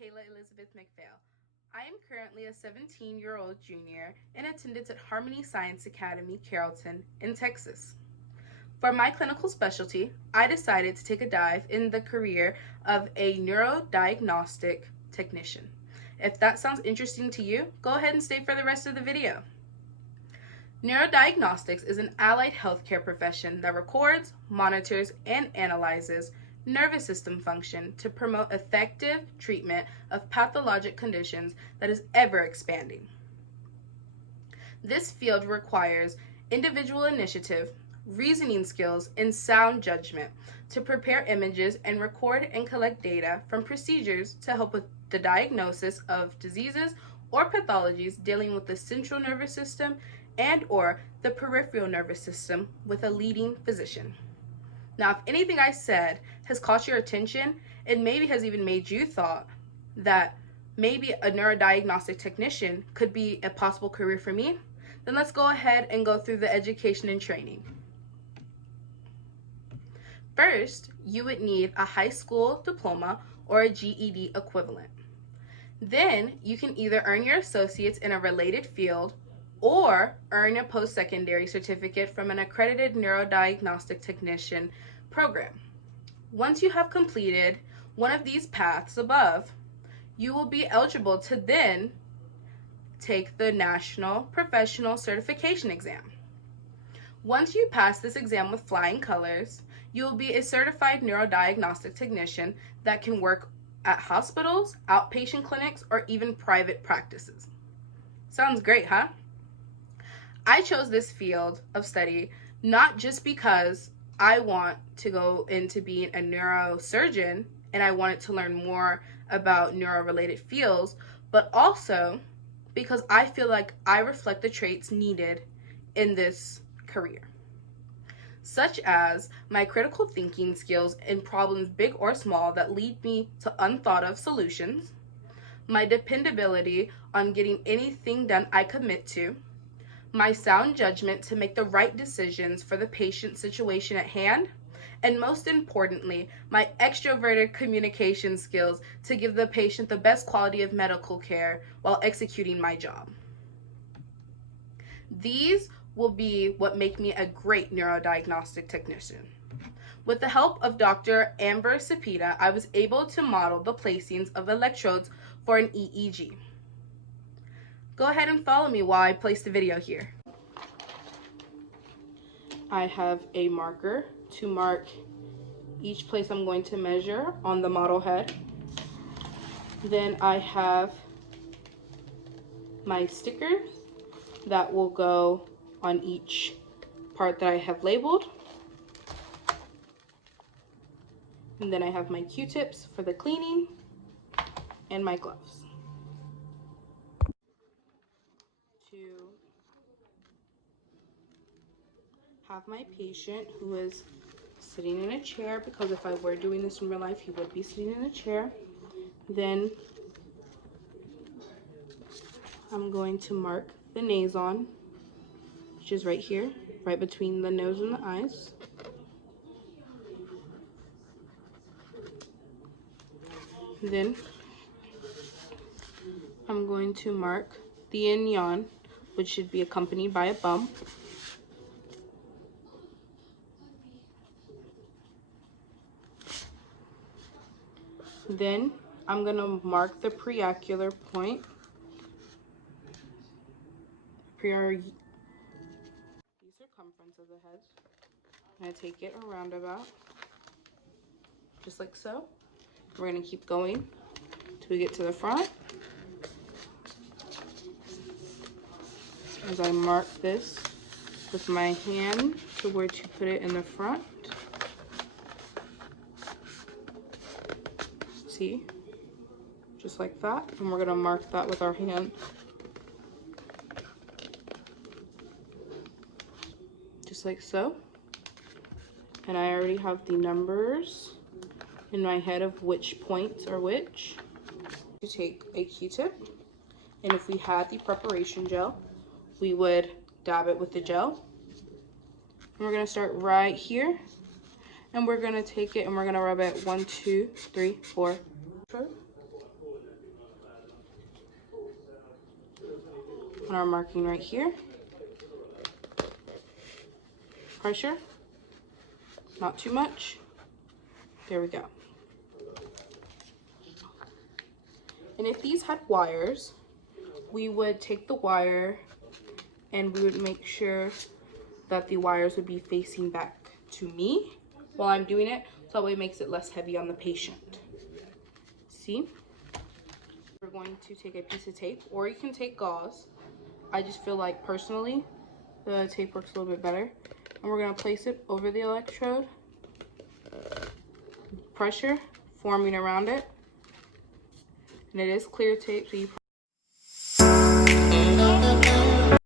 Kayla Elizabeth McPhail. I am currently a 17-year-old junior in attendance at Harmony Science Academy, Carrollton, in Texas. For my clinical specialty, I decided to take a dive in the career of a neurodiagnostic technician. If that sounds interesting to you, go ahead and stay for the rest of the video. Neurodiagnostics is an allied healthcare profession that records, monitors, and analyzes nervous system function to promote effective treatment of pathologic conditions that is ever expanding. This field requires individual initiative, reasoning skills, and sound judgment to prepare images and record and collect data from procedures to help with the diagnosis of diseases or pathologies dealing with the central nervous system and or the peripheral nervous system with a leading physician. Now, if anything I said has caught your attention and maybe has even made you thought that maybe a neurodiagnostic technician could be a possible career for me, then let's go ahead and go through the education and training. First, you would need a high school diploma or a GED equivalent. Then you can either earn your associates in a related field or earn a post-secondary certificate from an accredited neurodiagnostic technician program. Once you have completed one of these paths above, you will be eligible to then take the National Professional Certification Exam. Once you pass this exam with flying colors, you will be a certified neurodiagnostic technician that can work at hospitals, outpatient clinics, or even private practices. Sounds great, huh? I chose this field of study not just because I want to go into being a neurosurgeon and I wanted to learn more about neuro-related fields, but also because I feel like I reflect the traits needed in this career, such as my critical thinking skills in problems big or small that lead me to unthought of solutions, my dependability on getting anything done I commit to, my sound judgment to make the right decisions for the patient situation at hand, and most importantly, my extroverted communication skills to give the patient the best quality of medical care while executing my job. These will be what make me a great neurodiagnostic technician. With the help of Dr. Amber Cepeda, I was able to model the placings of electrodes for an EEG. Go ahead and follow me while I place the video here. I have a marker to mark each place I'm going to measure on the model head. Then I have my stickers that will go on each part that I have labeled. And then I have my Q-tips for the cleaning and my gloves. To have my patient who is sitting in a chair, because if I were doing this in real life, he would be sitting in a chair. Then I'm going to mark the nason, which is right here, right between the nose and the eyes. Then I'm going to mark the yin yang, which should be accompanied by a bump. Then I'm going to mark the preocular point. The circumference of the head. I'm going to take it around about, just like so. We're going to keep going till we get to the front. As I mark this with my hand to where to put it in the front. See? Just like that. And we're going to mark that with our hand. Just like so. And I already have the numbers in my head of which points are which. To take a Q-tip, and if we had the preparation gel, we would dab it with the gel. And we're going to start right here, and we're going to take it and we're going to rub it 1, 2, 3, 4. on our marking right here. Pressure, not too much. There we go. And if these had wires, we would take the wire and we would make sure that the wires would be facing back to me while I'm doing it, so that way it makes it less heavy on the patient. See? We're going to take a piece of tape, or you can take gauze. I just feel like personally the tape works a little bit better. And we're going to place it over the electrode. Pressure forming around it. And it is clear tape, so you